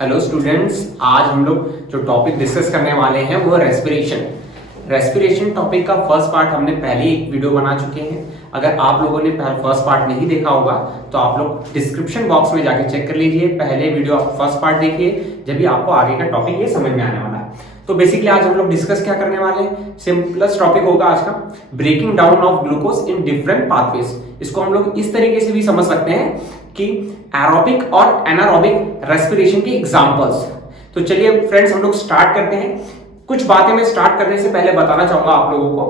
Hello students, आज हम लोग जो टॉपिक डिस्कस करने वाले हैं वो रेस्पिरेशन टॉपिक का फर्स्ट पार्ट हमने पहले एक वीडियो बना चुके हैं। अगर आप लोगों ने फर्स्ट पार्ट नहीं देखा होगा तो आप लोग डिस्क्रिप्शन बॉक्स में जाके चेक कर लीजिए। पहले वीडियो आप फर्स्ट पार्ट देखिए, जब भी आपको आगे का टॉपिक ये समझ में आने वाला है। तो बेसिकली आज हम लोग डिस्कस क्या करने वाले हैं, सिंपलेस्ट टॉपिक होगा आज का, breaking down of glucose in different pathways. इसको हम लोग इस तरीके से भी समझ सकते हैं कि एरोबिक और एनारोबिक रेस्पिरेशन की एग्जांपल्स। तो चलिए फ्रेंड्स, हम लोग स्टार्ट करते हैं। कुछ बातें मैं स्टार्ट करने से पहले बताना चाहूंगा आप लोगों को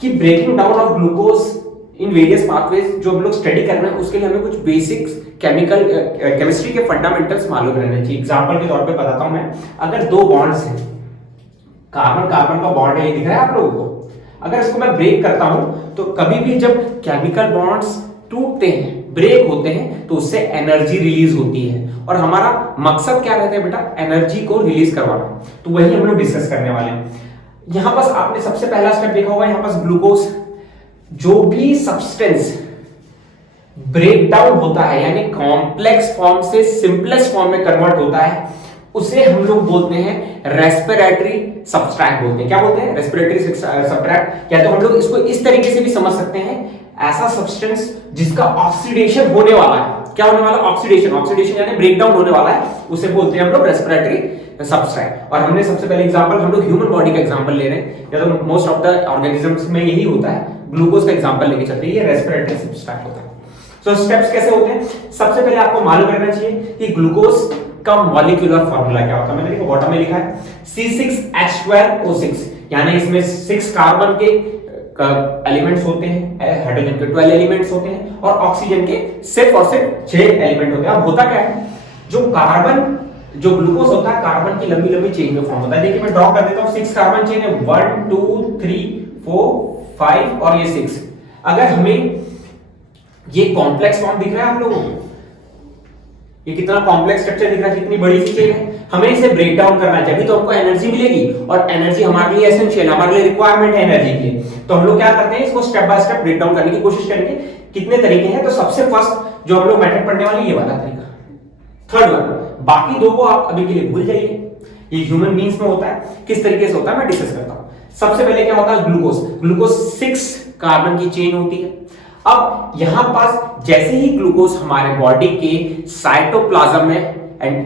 कि breaking down of glucose in various pathways जो हम लोग स्टडी कर रहे हैं उसके लिए हमें कुछ बेसिक्स केमिस्ट्री के फंडामेंटल्स मालूम रहने चाहिए। एग्जांपल के तौर पे बताता हूं मैं, अगर दो बॉन्ड्स हैं, कार्बन कार्बन का बॉन्ड है, ये दिख रहा है आप लोगों को। अगर इसको मैं ब्रेक करता हूं तो कभी भी जब केमिकल बॉन्ड्स टूटते हैं, ब्रेक होते हैं, तो उससे एनर्जी रिलीज होती है और हमारा मकसद क्या रहता है बेटा, एनर्जी को रिलीज करवाना। तो वही हम लोग डिस्कस करने वाले हैं। यहां पास आपने सबसे पहला स्टेप देखा होगा, यहां पास ग्लूकोज, जो भी सब्सटेंस ब्रेक डाउन होता है यानी कॉम्प्लेक्स फॉर्म से सिंपलेस्ट फॉर्म में कन्वर्ट होता है, उसे हम लोग बोलते हैं रेस्पिरेटरी सब्सट्रैक्ट बोलते हैं। क्या बोलते हैं? Respiratory subtract. या तो हम लोग इसको इस तरीके से भी समझ सकते हैं, ऐसा सब्सटेंस जिसका ऑक्सीडेशन होने वाला है। क्या होने वाला? ऑक्सीडेशन यानी ब्रेक डाउन होने वाला है, उसे बोलते हैं हम लोग रेस्पिरेटरी सब्सट्रैक्ट। और हमने सबसे पहले एग्जांपल, हम लोग ह्यूमन बॉडी का एग्जांपल ले रहे हैं, या तो मोस्ट ऑफ द ऑर्गेनिजम्स में यही होता है, ग्लूकोज का एग्जांपल लेके चलते हैं, ये रेस्पिरेटरी सब्सट्रैक्ट होता है। सो स्टेप्स कैसे होते हैं? सबसे पहले आपको मालूम रहना चाहिए कि ग्लूकोज का मॉलिक्यूलर फार्मूला क्या होता है। मैंने देखो बॉटम में लिखा है C6H12O6, यानी इसमें 6 कार्बन के एलिमेंट्स होते हैं, हाइड्रोजन के 12 एलिमेंट्स होते हैं और ऑक्सीजन के सिर्फ और सिर्फ 6 एलिमेंट होते हैं। अब होता क्या है, जो ग्लूकोज होता है कार्बन की लंबी लंबी चेन में फॉर्म होता है। देखिए मैं ड्रॉ कर देता हूं, 6 कार्बन चेन है, 1 2 3 4 5 और ये 6। अगर हमें ये कॉम्प्लेक्स फॉर्म दिख रहा है आप लोगों को, ये कितना कॉम्प्लेक्स स्ट्रक्चर दिख रहा है, कितनी बड़ी सी चेन है, हमें इसे ब्रेक डाउन करना चाहिए, तभी तो हमको एनर्जी मिलेगी। और एनर्जी हमारे लिए एसेंशियल है, हमारे लिए रिक्वायरमेंट है एनर्जी की। तो हम लोग क्या करते हैं, इसको step by step break down करने की कोशिश करेंगे। कितने तरीके हैं? तो सबसे फर्स्ट जो हम लोग मेथड पढ़ने वाले, ये वाला तरीका, थर्ड वन। बाकी दो को आप अभी के लिए भूल जाइए, ये ह्यूमन बीइंग्स में होता है। किस तरीके से होता है मैं डिस्कस करता हूं। सबसे पहले क्या होता है, ग्लूकोज 6 कार्बन की चेन होती है। अब यहां पास जैसे ही ग्लूकोज हमारे बॉडी के साइटोप्लाज्म में,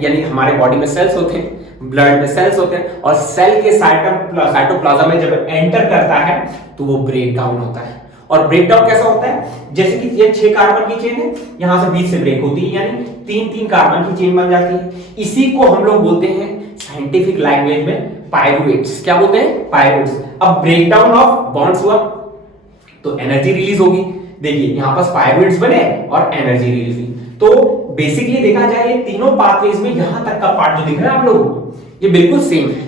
यानी हमारे बॉडी में सेल्स होते हैं, ब्लड में सेल्स होते हैं, और सेल के साइटोप्लाज्म में जब एंटर करता है तो वो ब्रेक डाउन होता है। और ब्रेक डाउन कैसा होता है, जैसे कि ये 6 कार्बन की चेन है, यहां से बीच से ब्रेक होती है, यानी 3-3 कार्बन की चेन बन जाती है। इसी को हम लोग बोलते हैं साइंटिफिक लैंग्वेज में पायरुवेट्स। क्या बोलते हैं? पायरुवेट्स। अब ब्रेक डाउन ऑफ बॉन्ड्स हुआ तो एनर्जी रिलीज होगी। देखिए यहां पास पायरुवेट्स बने और एनर्जी रिलीज हुई। तो बेसिकली देखा जाए ये तीनों पाथवेज में यहां तक का पार्ट जो दिख रहा है आप लोगों को, ये बिल्कुल सेम है।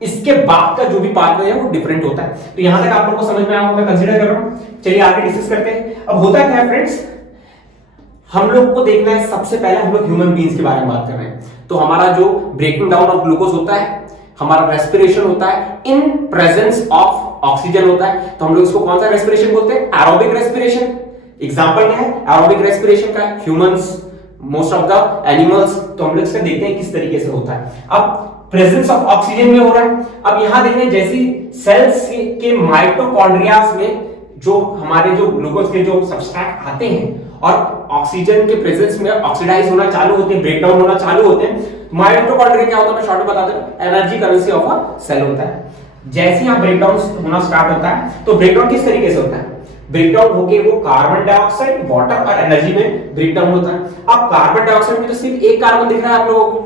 इसके बाद का जो भी पाथवे है वो डिफरेंट होता है। तो यहां तक आप लोगों को समझ में आया होगा, मैं कंसीडर कर रहा हूं। चलिए आगे डिस्कस करते हैं। अब होता क्या है फ्रेंड्स, हम लोग को देखना है, सबसे पहले हम लोग ह्यूमन बीइंग्स के बारे में बात कर रहे हैं। तो हमारा जो ब्रेकिंग डाउन ऑफ ग्लूकोज होता है, हमारा रेस्पिरेशन होता है इन प्रेजेंस ऑफ ऑक्सीजन होता है। तो हम लोग इसको कौन सा रेस्पिरेशन बोलते हैं? Aerobic respiration. एग्जांपल क्या है एरोबिक रेस्पिरेशन का? Humans, most of the animals. तो हम लोग इसका देखते हैं किस तरीके से होता है। अब प्रेजेंस ऑफ ऑक्सीजन में हो रहा है। अब यहां देखिए, जैसी सेल्स के माइटोकॉन्ड्रियाज में जो हमारे जो ग्लूकोज के जो सब्सट्रैक्ट आते हैं और ऑक्सीजन के प्रेजेंस में ऑक्सीडाइज होना चालू होते हैं, ब्रेक डाउन होना चालू होते हैं। माइटोकॉन्ड्रिया क्या होता है, मैं शॉर्ट में बता दूं, energy currency of a cell होता है। जैसे ही ब्रेक डाउन होना स्टार्ट होता है तो ब्रेक डाउन किस तरीके से होता है, ब्रेक डाउन होके वो कार्बन डाइऑक्साइड, वाटर और एनर्जी में ब्रेक डाउन होता है। अब कार्बन डाइऑक्साइड में तो सिर्फ एक कार्बन दिख रहा है आप लोगों को।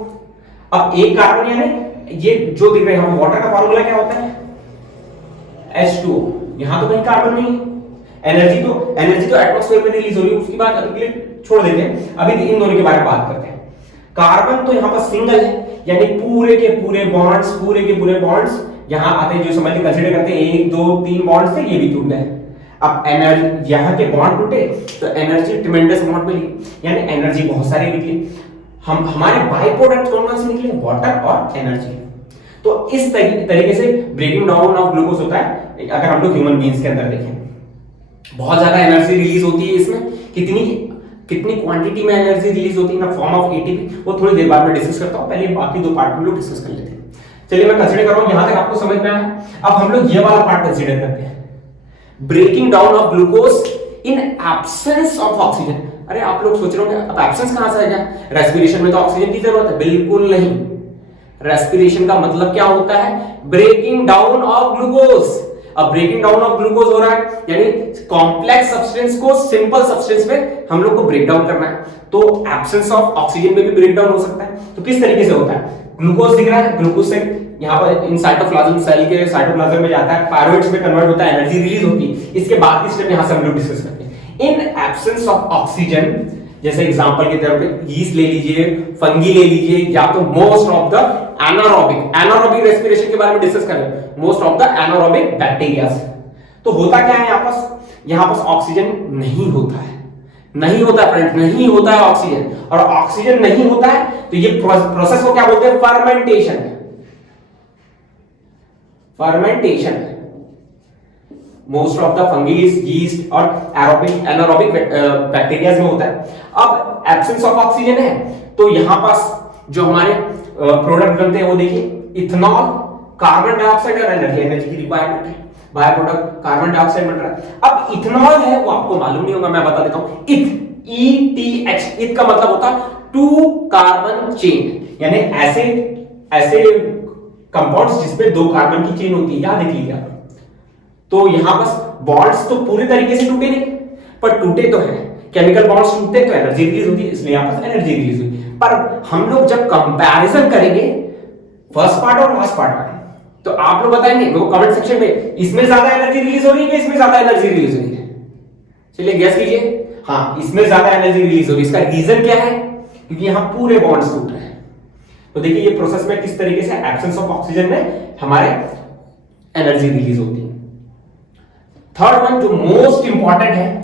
अब एक कार्बन यानी ये जो दिख रहे हैं, वाटर का फार्मूला क्या होता है? H2O। यहां तो कहीं कार्बन नहीं है। एनर्जी तो एटमॉस्फेयर में रिलीज हो रही है, उसकी बात अभी के लिए छोड़ देते हैं। अभी इन दोनों के बारे में बात करते हैं। कार्बन तो यहां पर सिंगल है, यानी पूरे के पूरे बॉन्ड्स यहां आते हैं, जो समझ के कंसीडर करते हैं 1 2 3 बॉन्ड्स थे, ये भी टूट गए। अब एनर्जी, यहां के बॉन्ड टूटे तो एनर्जी ट्रिमेंडस अमाउंट मिली, यानी एनर्जी बहुत सारी निकली। हमारे बाय प्रोडक्ट कौन से निकले? वाटर और एनर्जी। तो इस तरीके से ब्रेकिंग डाउन ऑफ ग्लूकोज होता है। अगर हम लोग ह्यूमन बीइंग्स के अंदर देखें, बहुत ज्यादा एनर्जी रिलीज होती है इसमें। कितनी? कितनी क्वांटिटी में एनर्जी रिलीज होती है ना फॉर्म ऑफ एटीपी, वो थोड़ी देर बाद में डिस्कस करता हूं। पहले बाकी दो पार्ट हम लोग डिस्कस कर लेते हैं। चलिए मैं कंसीडर कर रहा हूं, यहां तक आपको समझ में आया। अब हम लोग ये वाला पार्ट कंसीडर करते हैं, breaking down of glucose in absence of oxygen. अरे आप लोग सोच रहे होंगे अब एब्सेंस कहां से आ गया, रेस्पिरेशन में तो ऑक्सीजन की जरूरत है। बिल्कुल नहीं, रेस्पिरेशन का मतलब क्या होता है, ब्रेकिंग डाउन ऑफ ग्लूकोज। अब ब्रेकिंग डाउन ऑफ ग्लूकोज हो रहा है, यानी कॉम्प्लेक्स सब्सटेंस को सिंपल सब्सटेंस में हम लोग को ब्रेक डाउन करना है। तो एब्सेंस ऑफ ऑक्सीजन में भी ब्रेक डाउन हो सकता है। तो किस तरीके से होता है, ग्लूकोज दिख रहा है, ग्लूकोज से यहां पर इन साइटोप्लाज्म सेल के साइटोप्लाज्म में जाता है, पायरुवेट्स में कन्वर्ट होता है, एनर्जी रिलीज होती है। इसके बाद की स्टेप यहां से हम लोग डिस्कस करते हैं। इन एब्सेंस ऑफ ऑक्सीजन, जैसे एग्जांपल के तौर पे यीस्ट ले लीजिए, फंगी ले लीजिए, या तो most of the anaerobic respiration के बारे में डिस्कस करें, most of the anaerobic bacteria. तो होता क्या है यहां पर ऑक्सीजन नहीं होता है, नहीं होता है फ्रेंड्स, नहीं होता है ऑक्सीजन। और ऑक्सीजन नहीं होता है तो ये प्रोसेस को क्या बोलते हैं, fermentation. Most of the fungi, yeast और एनारोबिक बैक्टीरिया में होता है। अब एब्सेंस ऑफ ऑक्सीजन है तो यहां पास जो हमारे प्रोडक्ट बनते हैं वो देखिए, इथेनॉल, कार्बन डाइऑक्साइड और एनर्जी की रिक्वायरमेंट है, बाय प्रोडक्ट कार्बन डाइऑक्साइड बन रहा है। अब इथेनॉल है वो आपको मालूम नहीं होगा, मैं बता देता हूं। ETH का मतलब होता है टू कार्बन चेन, यानी ऐसे कंपाउंड्स जिसपे दो कार्बन की चेन होती है, याद देख लीजिए आप। तो यहां बस बॉन्ड्स तो पूरी तरीके से टूटे नहीं, पर टूटे तो है, केमिकल बॉन्ड्स टूटते तो एनर्जी रिलीज होती है, इसलिए यहां पर एनर्जी रिलीज हुई। पर हम लोग जब कंपैरिजन करेंगे फर्स्ट पार्ट और लास्ट पार्ट का, तो आप लोग बताएंगे वो कमेंट सेक्शन में, इसमें ज्यादा एनर्जी रिलीज हो रही है, इसमें ज्यादा एनर्जी रिलीज हो रही है। चलिए गैस कीजिए, हाँ इसमें ज्यादा एनर्जी रिलीज हो रही है। इसका रीजन क्या है, क्योंकि यहां पूरे बॉन्ड्स टूट रहे हैं। तो देखिए ये प्रोसेस में किस तरीके से एब्सेंस ऑफ ऑक्सीजन में हमारे एनर्जी रिलीज होती है। थर्ड वन जो मोस्ट इंपॉर्टेंट है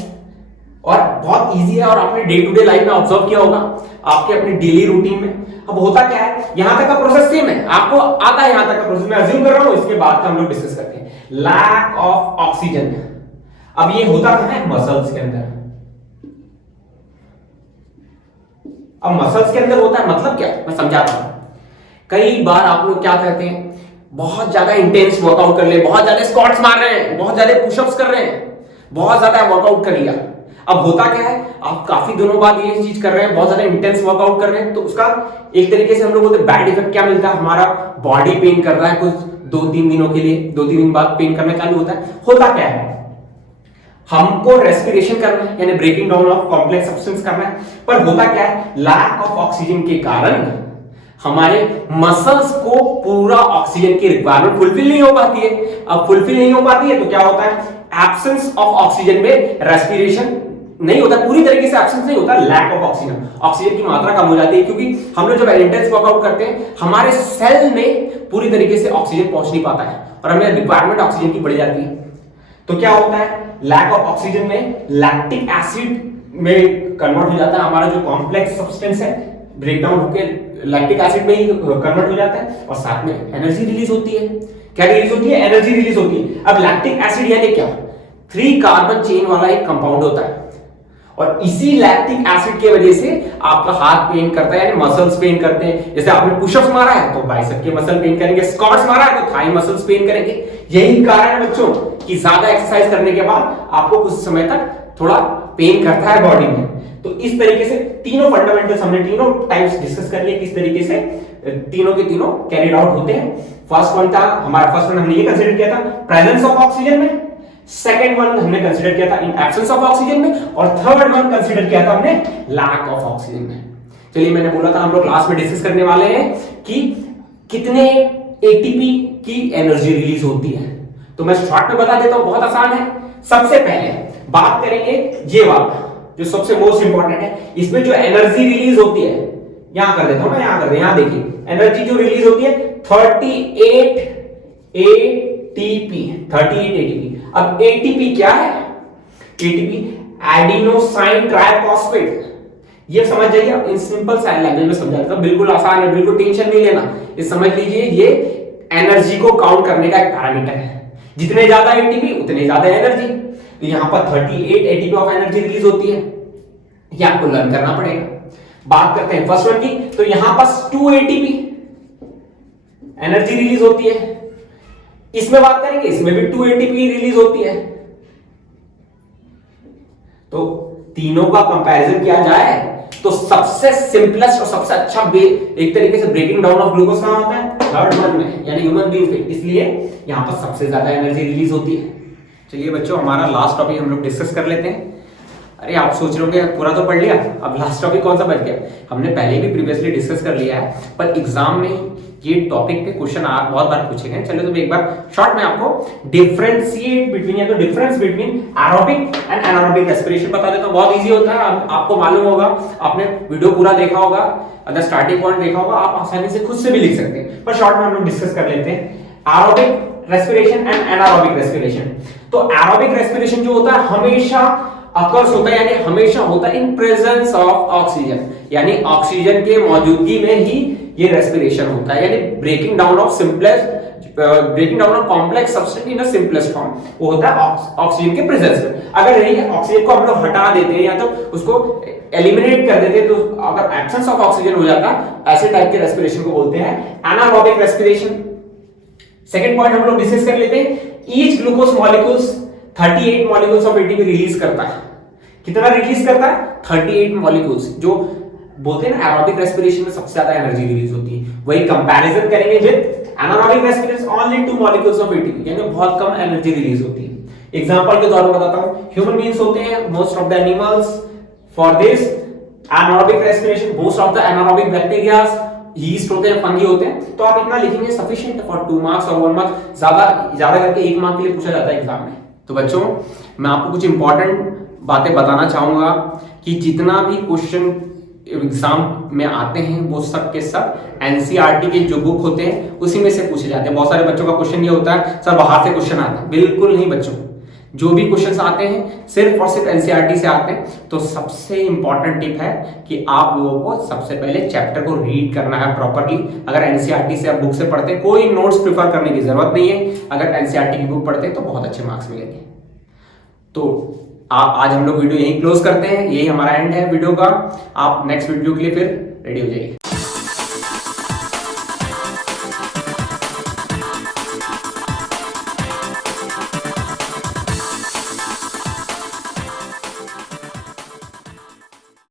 और बहुत इजी है और आपने डे टू डे लाइफ में ऑब्जर्व किया होगा आपके अपने डेली रूटीन में। अब होता क्या है, यहां तक का प्रोसेस सेम है, आपको आता है यहां तक का प्रोसेस, मैं अज्यूम कर रहा हूं, इसके बाद का हम लोग डिस्कस करते हैं। लैक ऑफ ऑक्सीजन, अब ये होता है मसल्स के अंदर। अब मसल्स के अंदर होता है मतलब क्या, मैं समझाता हूं। कई बार आप लोग क्या कहते हैं, बहुत ज्यादा इंटेंस वर्कआउट कर ले, बहुत ज्यादा स्क्वाट्स मार रहे हैं, बहुत ज्यादा पुशअप्स कर रहे हैं, बहुत ज्यादा वर्कआउट कर लिया। अब होता क्या है, आप काफी दिनों बाद ये चीज कर रहे हैं, बहुत ज्यादा इंटेंस वर्कआउट कर रहे हैं, तो उसका एक तरीके से हम लोग बोलते हैं बैड इफेक्ट क्या मिलता है, हमारा बॉडी पेन कर रहा है कुछ 2-3 दिनों के लिए, 2-3 दिन बाद पेन करना चालू होता है। होता क्या है, हमको रेस्पिरेशन करना है, यानी breaking down of complex substance करना है, पर होता क्या है, लैक ऑफ ऑक्सीजन के कारण हमारे मसल्स को पूरा ऑक्सीजन की रिक्वायरमेंट फुलफिल नहीं हो पाती है। अब फुलफिल नहीं हो पाती है तो क्या होता है, एब्सेंस ऑफ ऑक्सीजन में रेस्पिरेशन नहीं होता, पूरी तरीके से एब्सेंस नहीं होता, लैक ऑफ ऑक्सीजन, ऑक्सीजन की मात्रा कम हो जाती है, क्योंकि हम लोग जब इंटेंस वर्कआउट करते हैं हमारे सेल में पूरी तरीके से ऑक्सीजन पहुंच नहीं पाता है और हमें रिक्वायरमेंट ऑक्सीजन की बढ़ जाती है। तो क्या होता है, लैक ऑफ ऑक्सीजन में लैक्टिक एसिड में कन्वर्ट हो जाता है, हमारा जो कॉम्प्लेक्स सब्सटेंस है ब्रेकडाउन होकर लैक्टिक एसिड में ही कन्वर्ट हो जाता है और साथ में एनर्जी रिलीज होती है। क्या रिलीज होती है, एनर्जी रिलीज होती है। अब लैक्टिक एसिड यानी क्या, 3 कार्बन चेन वाला एक कंपाउंड होता है और इसी लैक्टिक एसिड की वजह से आपका हाथ पेन करता है, यानी मसल्स पेन करते हैं। जैसे आपने पुशअप्स मारा है तो बाइसेप के मसल पेन करेंगे, स्क्वाट्स मारा है तो थाई मसल्स पेन करेंगे। यही कारण है बच्चों कि ज्यादा एक्सरसाइज करने के बाद आपको कुछ समय तक थोड़ा पेन करता है बॉडी में। तो इस तरीके से तीनों फंडामेंटल्स हमने तीनों टाइप्स डिस्कस कर लिए, किस तरीके से तीनों के तीनों कैरिड आउट होते हैं। फर्स्ट वन था हमारा, फर्स्ट वन हमने ये कंसीडर किया था प्रेजेंस ऑफ ऑक्सीजन में, सेकंड वन हमने कंसीडर किया था इन एब्सेंस ऑफ ऑक्सीजन में, और थर्ड वन कंसीडर किया था हमने लैक ऑफ ऑक्सीजन में। चलिए मैंने बोला था हम लोग क्लास में डिस्कस करने वाले हैं कि कितने एटीपी की एनर्जी रिलीज होती है, तो मैं शॉर्ट में बता देता हूं, बहुत आसान है। सबसे पहले बात करेंगे ये वाला जो सबसे मोस्ट इंपॉर्टेंट है, इसमें जो एनर्जी रिलीज होती है, यहां कर देता हूं मैं, यहां कर दे, यहां देखिए एनर्जी जो रिलीज होती है 38 ATP। अब एटीपी क्या है, एटीपी एडिनोसाइन ट्राइफॉस्फेट, ये समझ जाइए आप, इन सिंपल सा लैंग्वेज में समझा देता हूं, बिल्कुल आसान है, बिल्कुल टेंशन नहीं लेना। ये समझ लीजिए ये एनर्जी को काउंट करने का एक पैरामीटर है, जितने ज्यादा एटीपी उतने ज्यादा एनर्जी। तो यहां पर 38 एटीपी ऑफ एनर्जी रिलीज होती है। ये आपको लर्न करना पड़ेगा। बात करते हैं फर्स्ट वन की, तो यहां पास 2 ATP एनर्जी रिलीज होती है। इसमें बात करेंगे, इसमें भी 2 ATP रिलीज होती है। तो तीनों का कंपैरिजन किया जाए तो सबसे सिंपलेस्ट और सबसे अच्छा एक तरीके से ब्रेकिंग डाउन ऑफ ग्लूकोज कहां होता है? थर्ड वन में, यानी ह्यूमन बीइंग पे। इसलिए यहां पर सबसे ज्यादा एनर्जी रिलीज होती है। चलिए बच्चों, हमारा लास्ट टॉपिक हम लोग डिस्कस कर लेते हैं। अरे आप सोच रहे होंगे पूरा तो पढ़ लिया, अब लास्ट टॉपिक कौन सा बच गया? हमने पहले भी प्रीवियसली डिस्कस कर लिया है, पर एग्जाम में ये टॉपिक पे क्वेश्चन बहुत बार पूछे गए। चलो तो एक बार शॉर्ट में आपको डिफरेंशिएट बिटवीन, या तो difference between aerobic and anaerobic respiration बता देता हूं। बहुत इजी होता है, आपको मालूम होगा, आपने वीडियो पूरा देखा होगा, अगर स्टार्टिंग पॉइंट देखा होगा, आप आसानी से खुद से भी लिख सकते हैं। पर शॉर्ट में हम लोग डिस्कस कर लेते हैं aerobic respiration and anaerobic respiration. तो एरोबिक रेस्पिरेशन जो होता है हमेशा अकर्स होता है, यानी हमेशा होता है इन प्रेजेंस ऑफ ऑक्सीजन, यानी ऑक्सीजन के मौजूदगी में ही ये रेस्पिरेशन होता है। यानी breaking down of complex substance in a simplest form, वो होता है ऑक्सीजन के प्रेजेंस में। अगर यही ऑक्सीजन को हम लोग हटा देते हैं या तो उसको एलिमिनेट कर देते हैं, तो अगर एब्सेंस ऑफ ऑक्सीजन हो जाता है, ऐसे टाइप के रेस्पिरेशन को बोलते हैं एनारोबिक रेस्पिरेशन। सेकंड पॉइंट हम लोग डिस्कस कर लेते हैं, each glucose molecules 38 molecules of ATP release करता है। कितना रिलीज करता है? 38 मॉलिक्यूल्स। जो बोलते हैं ना एरोबिक रेस्पिरेशन में सबसे ज्यादा एनर्जी रिलीज होती है, वही कंपैरिजन करेंगे with anaerobic respiration, only 2 molecules of ATP, यानी बहुत कम एनर्जी रिलीज होती है। एग्जांपल के तौर पर बताता हूं, ह्यूमन बीइंग्स होते हैं, most of the animals, for this anaerobic respiration, most of the anaerobic bacterias, yeast होते हैं, फंगी होते हैं। तो आप इतना लिखेंगे सफिशिएंट फॉर 2 मार्क्स और 1 मार्क्स, ज्यादा करके 1 मार्क के लिए पूछा जाता है एग्जाम में। तो बच्चों, मैं आपको कुछ इंपॉर्टेंट बातें बताना चाहूंगा कि जितना भी क्वेश्चन एग्जाम में आते हैं वो सब के सब एनसीईआरटी के जो बुक होते हैं उसी में से पूछे जाते हैं। बहुत सारे बच्चों का क्वेश्चन ये होता है सर बाहर से क्वेश्चन आते हैं, बिल्कुल नहीं बच्चों, जो भी क्वेश्चंस आते हैं सिर्फ और सिर्फ एनसीईआरटी से आते हैं। तो सबसे इंपॉर्टेंट टिप है कि आप लोगों को सबसे पहले चैप्टर को रीड करना है प्रॉपर्ली। अगर एनसीईआरटी से आप बुक से पढ़ते हैं, कोई नोट्स प्रिफर करने की जरूरत नहीं है। अगर एनसीईआरटी की बुक पढ़ते हैं तो बहुत अच्छे मार्क्स मिलेंगे। तो आज हम लोग वीडियो यहीं क्लोज करते हैं, यही हमारा एंड है वीडियो का। आप नेक्स्ट वीडियो के लिए फिर रेडी हो जाइए।